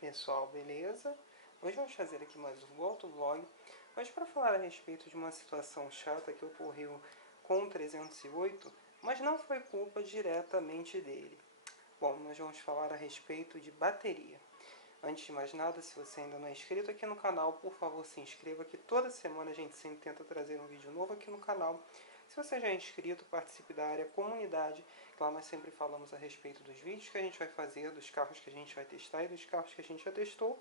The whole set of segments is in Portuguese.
Pessoal, beleza? Hoje vamos fazer aqui mais um outro vlog. Hoje para falar a respeito de uma situação chata que ocorreu com o 308, mas não foi culpa diretamente dele. Bom, nós vamos falar a respeito de bateria. Antes de mais nada, se você ainda não é inscrito aqui no canal, por favor se inscreva, que toda semana a gente sempre tenta trazer um vídeo novo aqui no canal. Se você já é inscrito, participe da área comunidade, que lá nós sempre falamos a respeito dos vídeos que a gente vai fazer, dos carros que a gente vai testar e dos carros que a gente já testou.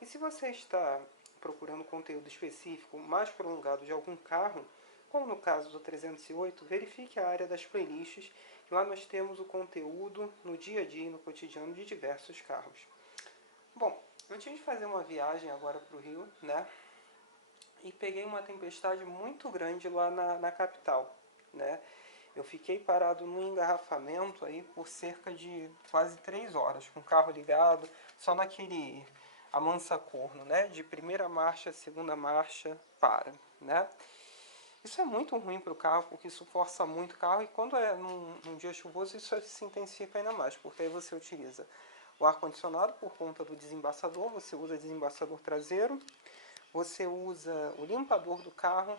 E se você está procurando conteúdo específico, mais prolongado de algum carro, como no caso do 308, verifique a área das playlists, que lá nós temos o conteúdo no dia a dia e no cotidiano de diversos carros. Bom, eu tive de fazer uma viagem agora para o Rio, né? E peguei uma tempestade muito grande lá na capital, né? Eu fiquei parado no engarrafamento aí por cerca de quase 3 horas, com o carro ligado, só naquele amansa-corno, né? De primeira marcha, segunda marcha, para, né? Isso é muito ruim para o carro, porque isso força muito o carro, e quando é num dia chuvoso, isso se intensifica ainda mais, porque aí você utiliza o ar-condicionado por conta do desembaçador, você usa desembaçador traseiro, você usa o limpador do carro,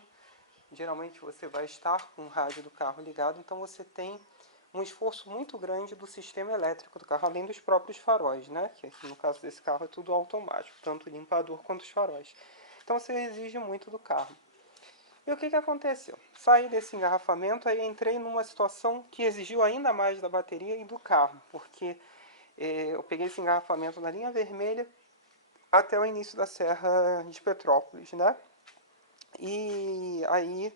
geralmente você vai estar com o rádio do carro ligado, então você tem um esforço muito grande do sistema elétrico do carro, além dos próprios faróis, né? Que aqui no caso desse carro é tudo automático, tanto o limpador quanto os faróis. Então você exige muito do carro. E o que aconteceu? Saí desse engarrafamento, aí entrei numa situação que exigiu ainda mais da bateria e do carro, porque eu peguei esse engarrafamento na linha vermelha até o início da Serra de Petrópolis, né? E aí,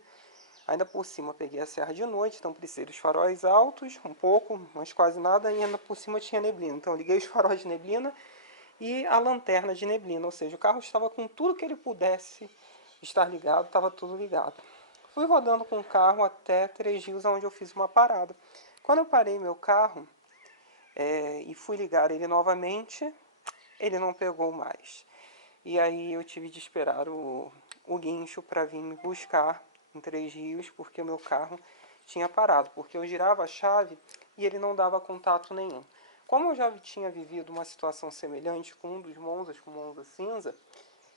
ainda por cima, peguei a serra de noite, então precisei dos faróis altos, um pouco, mas quase nada, e ainda por cima tinha neblina. Então liguei os faróis de neblina e a lanterna de neblina, ou seja, o carro estava com tudo que ele pudesse estar ligado, estava tudo ligado. Fui rodando com o carro até Três Rios, onde eu fiz uma parada. Quando eu parei meu carro e fui ligar ele novamente, ele não pegou mais. E aí eu tive de esperar o guincho para vir me buscar em Três Rios, porque o meu carro tinha parado, porque eu girava a chave e ele não dava contato nenhum. Como eu já tinha vivido uma situação semelhante com um dos Monzas, com o Monza cinza,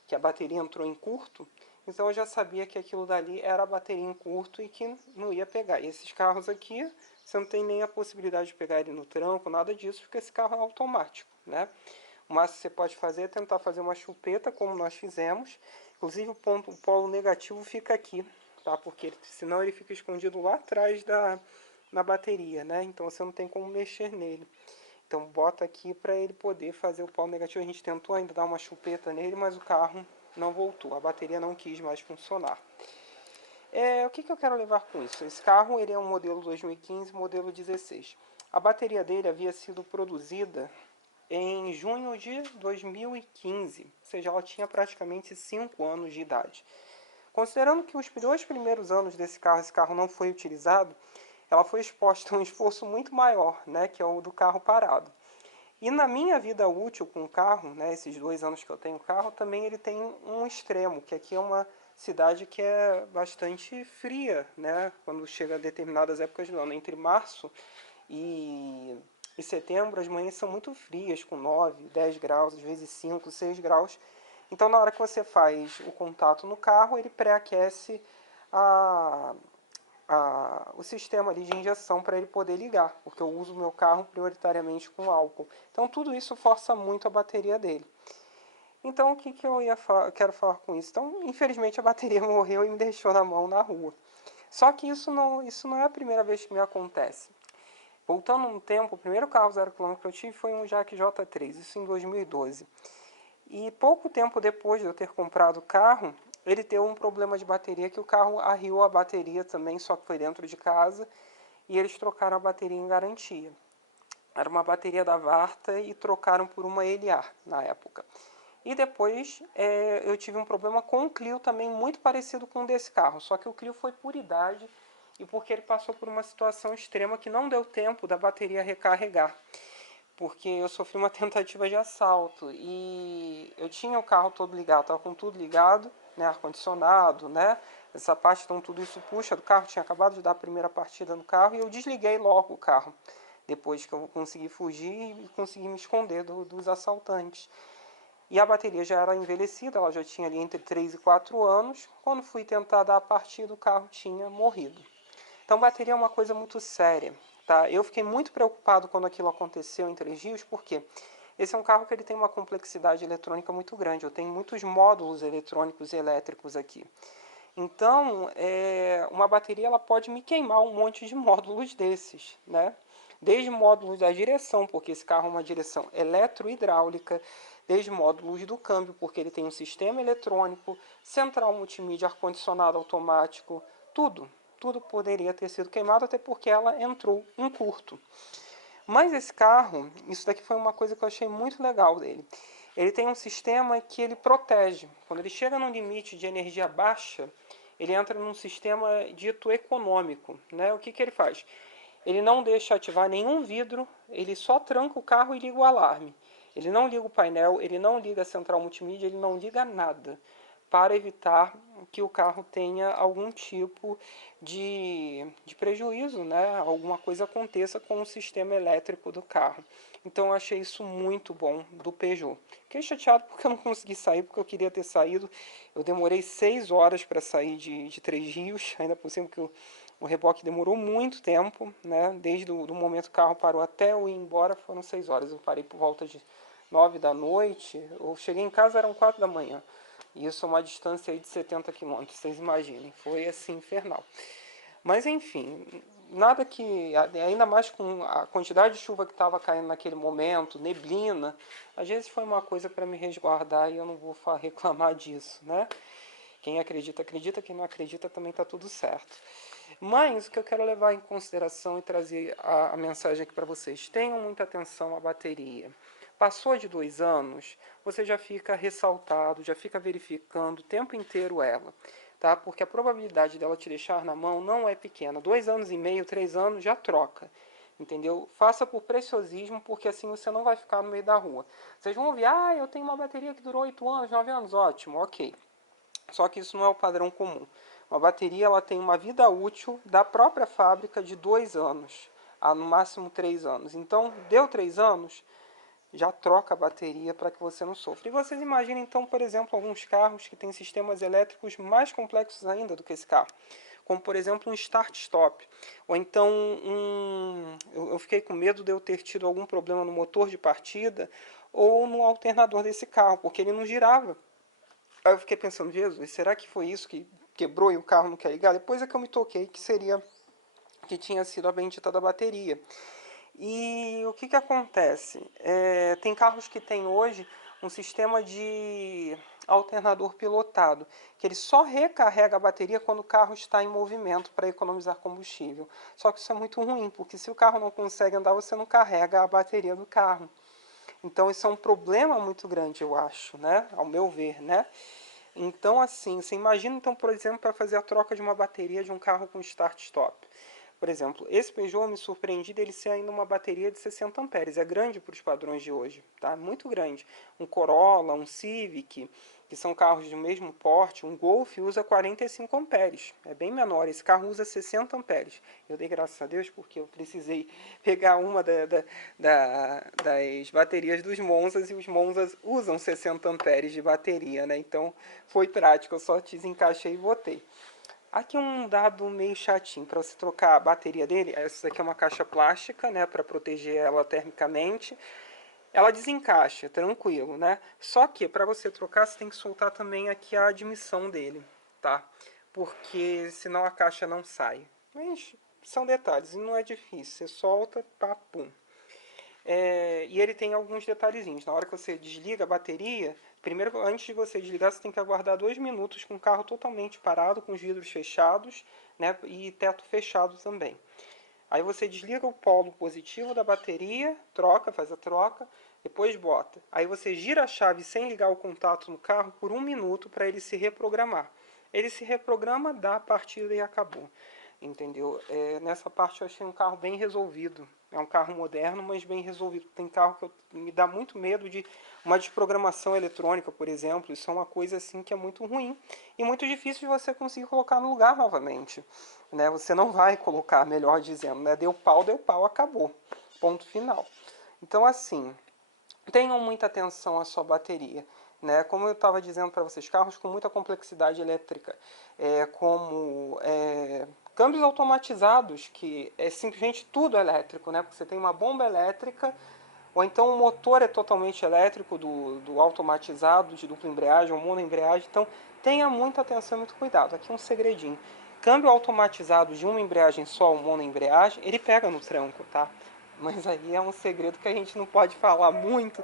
que a bateria entrou em curto, então eu já sabia que aquilo dali era a bateria em curto e que não ia pegar. E esses carros aqui, você não tem nem a possibilidade de pegar ele no tranco, nada disso, porque esse carro é automático, né? O máximo que você pode fazer é tentar fazer uma chupeta, como nós fizemos. Inclusive o polo negativo fica aqui, tá? Porque senão ele fica escondido lá atrás na bateria, né? Então você não tem como mexer nele. Então bota aqui para ele poder fazer o polo negativo. A gente tentou ainda dar uma chupeta nele, mas o carro não voltou. A bateria não quis mais funcionar. O que eu quero levar com isso? Esse carro ele é um modelo 2015, modelo 16. A bateria dele havia sido produzida em junho de 2015, ou seja, ela tinha praticamente 5 anos de idade. Considerando que os 2 primeiros anos desse carro, esse carro não foi utilizado, ela foi exposta a um esforço muito maior, né, que é o do carro parado. E na minha vida útil com o carro, né, esses 2 anos que eu tenho carro, também ele tem um extremo, que aqui é uma cidade que é bastante fria, né, quando chega a determinadas épocas do ano, entre março e setembro, as manhãs são muito frias, com 9, 10 graus, às vezes 5, 6 graus. Então, na hora que você faz o contato no carro, ele pré-aquece o sistema ali de injeção para ele poder ligar, porque eu uso o meu carro prioritariamente com álcool. Então, tudo isso força muito a bateria dele. Então, o que eu quero falar com isso? Então, infelizmente, a bateria morreu e me deixou na mão na rua. Só que isso não é a primeira vez que me acontece. Voltando no tempo, o primeiro carro 0 km que eu tive foi um Jaque J3, isso em 2012. E pouco tempo depois de eu ter comprado o carro, ele teve um problema de bateria, que o carro arriou a bateria também, só que foi dentro de casa, e eles trocaram a bateria em garantia. Era uma bateria da Varta e trocaram por uma Eliar na época. E depois eu tive um problema com o Clio também, muito parecido com o desse carro, só que o Clio foi por idade e porque ele passou por uma situação extrema que não deu tempo da bateria recarregar. Porque eu sofri uma tentativa de assalto e eu tinha o carro todo ligado, estava com tudo ligado, né, ar-condicionado, né, essa parte, então tudo isso puxa do carro, tinha acabado de dar a primeira partida no carro e eu desliguei logo o carro, depois que eu consegui fugir e consegui me esconder dos assaltantes. E a bateria já era envelhecida, ela já tinha ali entre 3 e 4 anos. Quando fui tentar dar a partida, o carro tinha morrido. Então, bateria é uma coisa muito séria, tá? Eu fiquei muito preocupado quando aquilo aconteceu em Três Rios, porque esse é um carro que ele tem uma complexidade eletrônica muito grande. Eu tenho muitos módulos eletrônicos e elétricos aqui. Então, uma bateria ela pode me queimar um monte de módulos desses, né? Desde módulos da direção, porque esse carro é uma direção eletro-hidráulica, desde módulos do câmbio, porque ele tem um sistema eletrônico, central multimídia, ar-condicionado automático, tudo. Tudo poderia ter sido queimado, até porque ela entrou em curto. Mas esse carro, isso daqui foi uma coisa que eu achei muito legal dele. Ele tem um sistema que ele protege. Quando ele chega num limite de energia baixa, ele entra num sistema dito econômico, né? O que, que ele faz? Ele não deixa ativar nenhum vidro, ele só tranca o carro e liga o alarme. Ele não liga o painel, ele não liga a central multimídia, ele não liga nada, para evitar que o carro tenha algum tipo de prejuízo, né? Alguma coisa aconteça com o sistema elétrico do carro. Então eu achei isso muito bom do Peugeot. Fiquei chateado porque eu não consegui sair, porque eu queria ter saído. Eu demorei 6 horas para sair de Três Rios, ainda por cima que o reboque demorou muito tempo, né? Desde o do momento que o carro parou até eu ir embora foram 6 horas. Eu parei por volta de 9 da noite, eu cheguei em casa eram 4 da manhã. E isso é uma distância aí de 70 quilômetros, vocês imaginem. Foi assim infernal. Mas enfim, nada que, ainda mais com a quantidade de chuva que estava caindo naquele momento, neblina, às vezes foi uma coisa para me resguardar e eu não vou reclamar disso, né? Quem acredita, acredita, quem não acredita também está tudo certo. Mas o que eu quero levar em consideração e trazer a mensagem aqui para vocês, tenham muita atenção à bateria. Passou de 2 anos, você já fica ressaltado, já fica verificando o tempo inteiro ela. Tá? Porque a probabilidade dela te deixar na mão não é pequena. 2 anos e meio, 3 anos, já troca. Entendeu? Faça por preciosismo, porque assim você não vai ficar no meio da rua. Vocês vão ouvir, eu tenho uma bateria que durou 8 anos, 9 anos, ótimo, ok. Só que isso não é o padrão comum. Uma bateria ela tem uma vida útil da própria fábrica de 2 anos, a no máximo 3 anos. Então, deu 3 anos, já troca a bateria para que você não sofra. E vocês imaginem, então, por exemplo, alguns carros que têm sistemas elétricos mais complexos ainda do que esse carro. Como, por exemplo, um start-stop. Ou então, eu fiquei com medo de eu ter tido algum problema no motor de partida ou no alternador desse carro, porque ele não girava. Aí eu fiquei pensando, Jesus, será que foi isso que quebrou e o carro não quer ligar? Depois é que eu me toquei que tinha sido a bendita da bateria. E o que, que acontece? Tem carros que tem hoje um sistema de alternador pilotado, que ele só recarrega a bateria quando o carro está em movimento para economizar combustível. Só que isso é muito ruim, porque se o carro não consegue andar, você não carrega a bateria do carro. Então isso é um problema muito grande, eu acho, né? Ao meu ver, né? Então, assim, você imagina, então, por exemplo, para fazer a troca de uma bateria de um carro com start-stop. Por exemplo, esse Peugeot me surpreendi dele ser ainda uma bateria de 60 amperes. É grande para os padrões de hoje, tá? Muito grande. Um Corolla, um Civic, que são carros do mesmo porte, um Golf usa 45 amperes. É bem menor. Esse carro usa 60 amperes. Eu dei graças a Deus porque eu precisei pegar uma das baterias dos Monzas e os Monzas usam 60 amperes de bateria, né? Então foi prático. Eu só desencaixei e botei. Aqui um dado meio chatinho, para você trocar a bateria dele, essa aqui é uma caixa plástica, né, para proteger ela termicamente. Ela desencaixa, tranquilo, né? Só que para você trocar, você tem que soltar também aqui a admissão dele, tá? Porque senão a caixa não sai. Mas são detalhes, e não é difícil. Você solta, pá, pum. E ele tem alguns detalhezinhos. Na hora que você desliga a bateria, primeiro, antes de você desligar, você tem que aguardar 2 minutos com o carro totalmente parado, com os vidros fechados, né, e teto fechado também. Aí você desliga o polo positivo da bateria, faz a troca, depois bota. Aí você gira a chave sem ligar o contato no carro por 1 minuto para ele se reprogramar. Ele se reprograma, dá a partida e acabou. Entendeu? Nessa parte eu achei um carro bem resolvido. É um carro moderno, mas bem resolvido. Tem carro que me dá muito medo de uma desprogramação eletrônica, por exemplo. Isso é uma coisa assim que é muito ruim e muito difícil de você conseguir colocar no lugar novamente. Né? Você não vai colocar, melhor dizendo, né? Deu pau, acabou. Ponto final. Então, assim, tenham muita atenção à sua bateria. né? Como eu estava dizendo para vocês, carros com muita complexidade elétrica, câmbios automatizados, que é simplesmente tudo elétrico, né? Porque você tem uma bomba elétrica, ou então o motor é totalmente elétrico do automatizado, de dupla embreagem ou monoembreagem. Então tenha muita atenção e muito cuidado. Aqui um segredinho. Câmbio automatizado de uma embreagem só ou monoembreagem, ele pega no tranco, tá? Mas aí é um segredo que a gente não pode falar muito,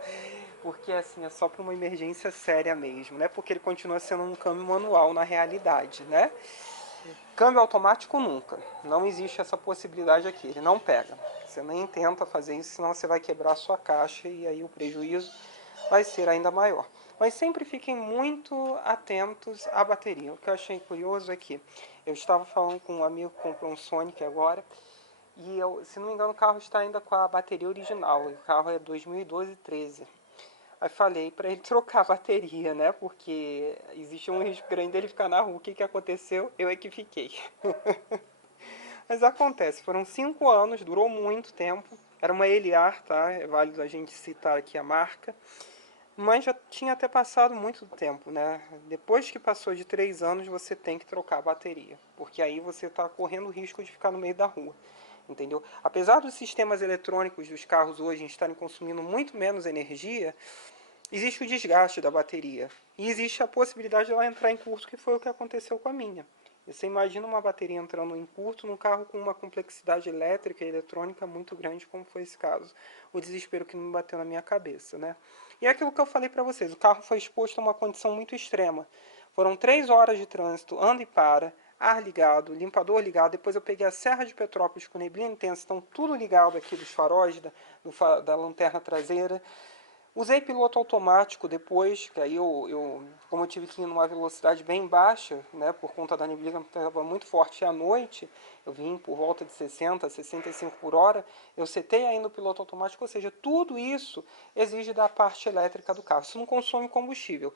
porque assim, é só para uma emergência séria mesmo, né? Porque ele continua sendo um câmbio manual na realidade, né? Câmbio automático nunca. Não existe essa possibilidade aqui, ele não pega. Você nem tenta fazer isso, senão você vai quebrar a sua caixa e aí o prejuízo vai ser ainda maior. Mas sempre fiquem muito atentos à bateria. O que eu achei curioso é que eu estava falando com um amigo que comprou um Sonic agora, e se não me engano o carro está ainda com a bateria original, o carro é 2012 13. Aí falei para ele trocar a bateria, né? Porque existe um risco grande dele ficar na rua. O que, que aconteceu? Eu é que fiquei. Mas acontece, foram 5 anos, durou muito tempo. Era uma Eliar, tá? É válido a gente citar aqui a marca. Mas já tinha até passado muito tempo, né? Depois que passou de 3 anos, você tem que trocar a bateria. Porque aí você está correndo o risco de ficar no meio da rua. Entendeu? Apesar dos sistemas eletrônicos dos carros hoje estarem consumindo muito menos energia, existe o desgaste da bateria. E existe a possibilidade de ela entrar em curto, que foi o que aconteceu com a minha. Você imagina uma bateria entrando em curto num carro com uma complexidade elétrica e eletrônica muito grande, como foi esse caso. O desespero que me bateu na minha cabeça, né? E é aquilo que eu falei para vocês, o carro foi exposto a uma condição muito extrema. Foram 3 horas de trânsito, anda e para, ar ligado, limpador ligado. Depois eu peguei a Serra de Petrópolis com neblina intensa, então tudo ligado aqui dos faróis, da lanterna traseira. Usei piloto automático depois, que aí como eu tive que ir numa velocidade bem baixa, né, por conta da neblina que estava muito forte à noite, eu vim por volta de 60, 65 por hora, eu setei ainda o piloto automático, ou seja, tudo isso exige da parte elétrica do carro. Isso não consome combustível.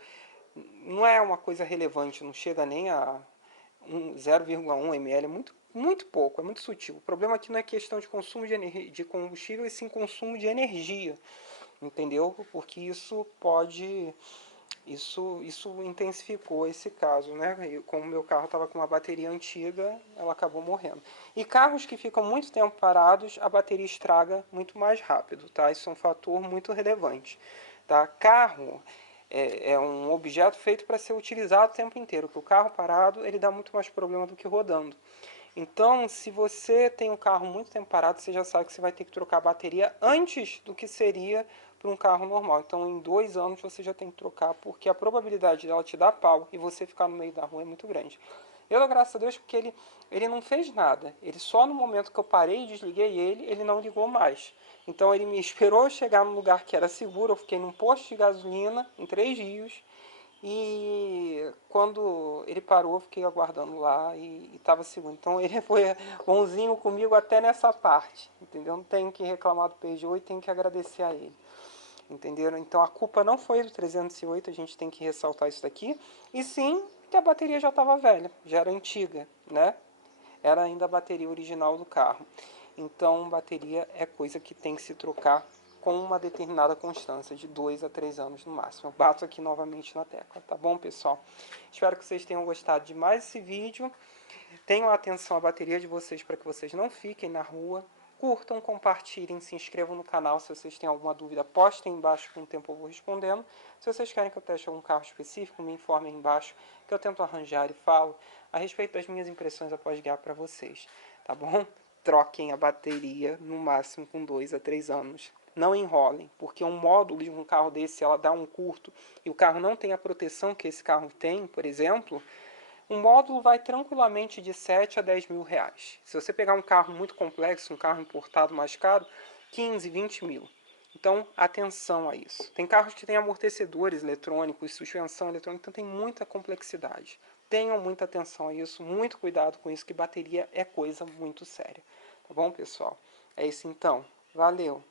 Não é uma coisa relevante, não chega nem a 0,1 ml, é muito pouco, é muito sutil. O problema aqui não é questão de consumo de combustível, e sim consumo de energia. Entendeu? Porque isso intensificou esse caso, né? E como meu carro estava com uma bateria antiga, ela acabou morrendo. E carros que ficam muito tempo parados, a bateria estraga muito mais rápido, tá? Isso é um fator muito relevante, tá? Carro é um objeto feito para ser utilizado o tempo inteiro, porque o carro parado, ele dá muito mais problema do que rodando. Então, se você tem um carro muito tempo parado, você já sabe que você vai ter que trocar a bateria antes do que seria para um carro normal. Então, em 2 anos você já tem que trocar, porque a probabilidade dela te dar pau e você ficar no meio da rua é muito grande. Eu dou graças a Deus porque ele não fez nada. Ele só no momento que eu parei e desliguei ele não ligou mais. Então ele me esperou chegar num lugar que era seguro. Eu fiquei num posto de gasolina em 3 dias. E quando ele parou, eu fiquei aguardando lá e estava seguro. Então ele foi bonzinho comigo até nessa parte, entendeu? Não tenho que reclamar do Peugeot e tenho que agradecer a ele. Entenderam? Então a culpa não foi do 308, a gente tem que ressaltar isso daqui. E sim que a bateria já estava velha, já era antiga, né? Era ainda a bateria original do carro. Então bateria é coisa que tem que se trocar com uma determinada constância, de 2 a 3 anos no máximo. Eu bato aqui novamente na tecla, tá bom, pessoal? Espero que vocês tenham gostado de mais esse vídeo. Tenham atenção à bateria de vocês para que vocês não fiquem na rua. Curtam, compartilhem, se inscrevam no canal. Se vocês têm alguma dúvida, postem embaixo, com o tempo eu vou respondendo. Se vocês querem que eu teste algum carro específico, me informem embaixo, que eu tento arranjar e falo a respeito das minhas impressões após guiar para vocês, tá bom? Troquem a bateria no máximo com 2 a 3 anos. Não enrolem, porque um módulo de um carro desse, ela dá um curto e o carro não tem a proteção que esse carro tem, por exemplo, um módulo vai tranquilamente de 7 a 10 mil reais. Se você pegar um carro muito complexo, um carro importado mais caro, 15, 20 mil. Então, atenção a isso. Tem carros que têm amortecedores eletrônicos, suspensão eletrônica, então tem muita complexidade. Tenham muita atenção a isso, muito cuidado com isso, que bateria é coisa muito séria. Tá bom, pessoal? É isso então. Valeu!